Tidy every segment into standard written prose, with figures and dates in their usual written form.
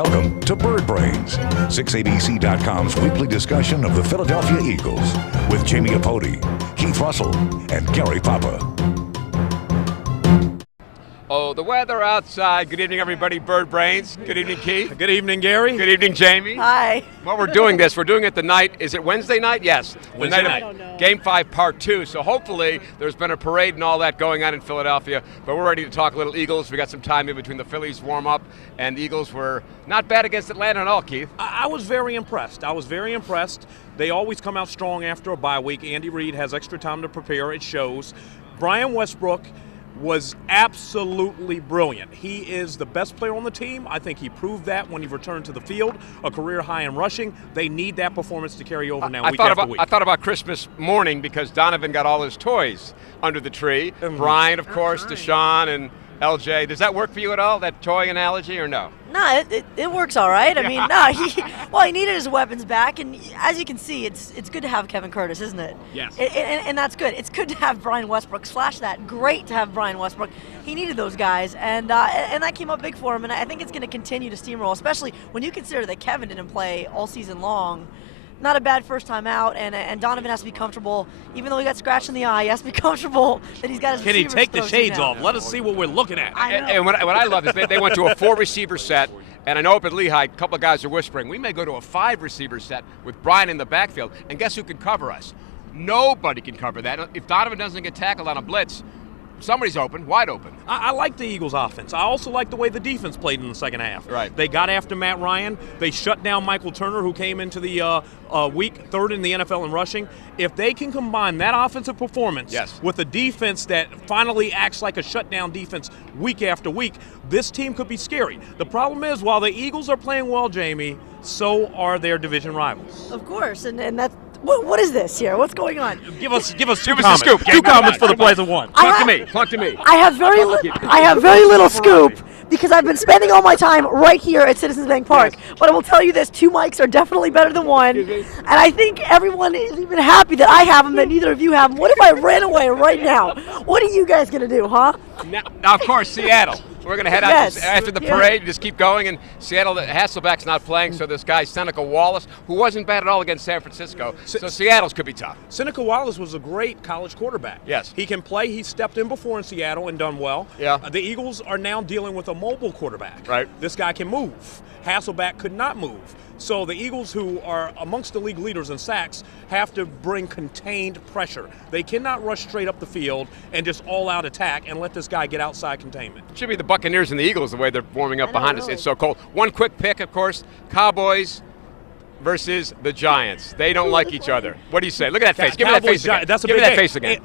Welcome to Bird Brains, 6ABC.com's weekly discussion of the Philadelphia Eagles with Jamie Apodi, Keith Russell, and Gary Papa. Oh, the weather outside. Good evening, everybody. Bird Brains. Good evening, Keith. Good evening, Gary. Good evening, Jamie. Hi. Well, we're doing it the night, is it Wednesday night? Yes. Wednesday the night. night of Game 5, Part 2. So hopefully there's been a parade and all that going on in Philadelphia, but we're ready to talk a little Eagles. We got some time in between the Phillies warm-up, and the Eagles were not bad against Atlanta at all, Keith. I was very impressed. They always come out strong after a bye week. Andy Reid has extra time to prepare. It shows. Brian Westbrook was absolutely brilliant. He is the best player on the team. I think he proved that when he returned to the field, a career high in rushing. They need that performance to carry over now week after week. I thought about Christmas morning because Donovan got all his toys under the tree. Brian, of course, Deshaun, and LJ. Does that work for you at all, that toy analogy, or no? No, it works all right. I mean, no, he needed his weapons back, and as you can see, it's good to have Kevin Curtis, isn't it? Yes. And that's good. It's good to have Brian Westbrook. Slash that. Great to have Brian Westbrook. He needed those guys, and that came up big for him, and I think it's going to continue to steamroll, especially when you consider that Kevin didn't play all season long. Not a bad first time out, and Donovan has to be comfortable. Even though he got scratched in the eye, he has to be comfortable that he's got his Can he receivers take the to throw shades to now. off? Let us see what we're looking at. And what I love is they went to a 4-receiver set, and I know up at Lehigh, a couple of guys are whispering, we may go to a 5-receiver set with Brian in the backfield, and guess who can cover us? Nobody can cover that. If Donovan doesn't get tackled on a blitz, somebody's open, wide open. I like the Eagles' offense. I also like the way the defense played in the second half. Right. They got after Matt Ryan. They shut down Michael Turner, who came into the week third in the NFL in rushing. If they can combine that offensive performance with a defense that finally acts like a shutdown defense week after week, this team could be scary. The problem is, while the Eagles are playing well, Jamie, so are their division rivals. Of course, and that's what is this here? What's going on? Give us two comments. the scoop. Two comments for the plays of one. Talk to me. I have very little scoop because I've been spending all my time right here at Citizens Bank Park. But I will tell you this, 2 mics are definitely better than one. And I think everyone is even happy that I have them, that neither of you have them. What if I ran away right now? What are you guys going to do, huh? Now, of course, Seattle. We're going to head out after the parade, just keep going. And Seattle, Hasselbeck's not playing, so this guy, Seneca Wallace, who wasn't bad at all against San Francisco. So Seattle's could be tough. Seneca Wallace was a great college quarterback. Yes. He can play. He stepped in before in Seattle and done well. Yeah. The Eagles are now dealing with a mobile quarterback. Right. This guy can move. Hasselbeck could not move. So the Eagles, who are amongst the league leaders in sacks, have to bring contained pressure. They cannot rush straight up the field and just all-out attack and let this guy get outside containment. It should be the Buccaneers and the Eagles the way they're warming up behind us. It's so cold. One quick pick, of course, Cowboys versus the Giants. They don't like each other. What do you say? Look at that face. Give me that face again. That's a Give big me that game. face again.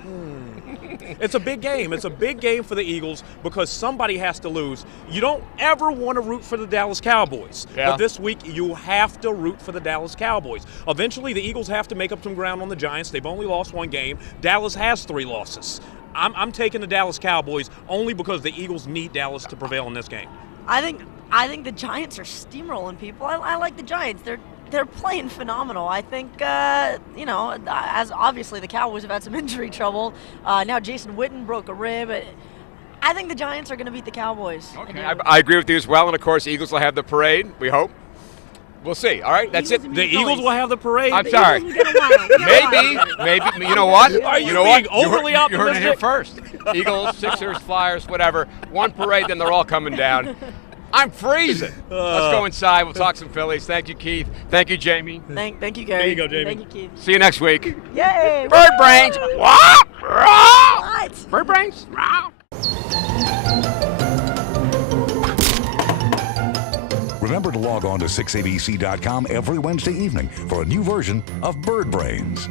It's a big game. It's a big game for the Eagles because somebody has to lose. You don't ever want to root for the Dallas Cowboys. Yeah. But this week, you have to root for the Dallas Cowboys. Eventually, the Eagles have to make up some ground on the Giants. They've only lost one game. Dallas has 3 losses. I'm taking the Dallas Cowboys only because the Eagles need Dallas to prevail in this game. I think the Giants are steamrolling people. I like the Giants. They're playing phenomenal. I think, as obviously the Cowboys have had some injury trouble. Now Jason Witten broke a rib. I think the Giants are going to beat the Cowboys. Okay, I agree with you as well. And, of course, Eagles will have the parade, we hope. We'll see. All right, that's it. The Eagles will have the parade. I'm sorry. Maybe. You know what? Are you know being what? overly You heard it optimistic? here first. Eagles, Sixers, Flyers, whatever. One parade, then they're all coming down. I'm freezing. Let's go inside. We'll talk some Phillies. Thank you, Keith. Thank you, Jamie. Thank you, Gary. There you go, Jamie. Thank you, Keith. See you next week. Yay! Bird Brains. What? What? Bird Brains. Remember to log on to 6ABC.com every Wednesday evening for a new version of Bird Brains.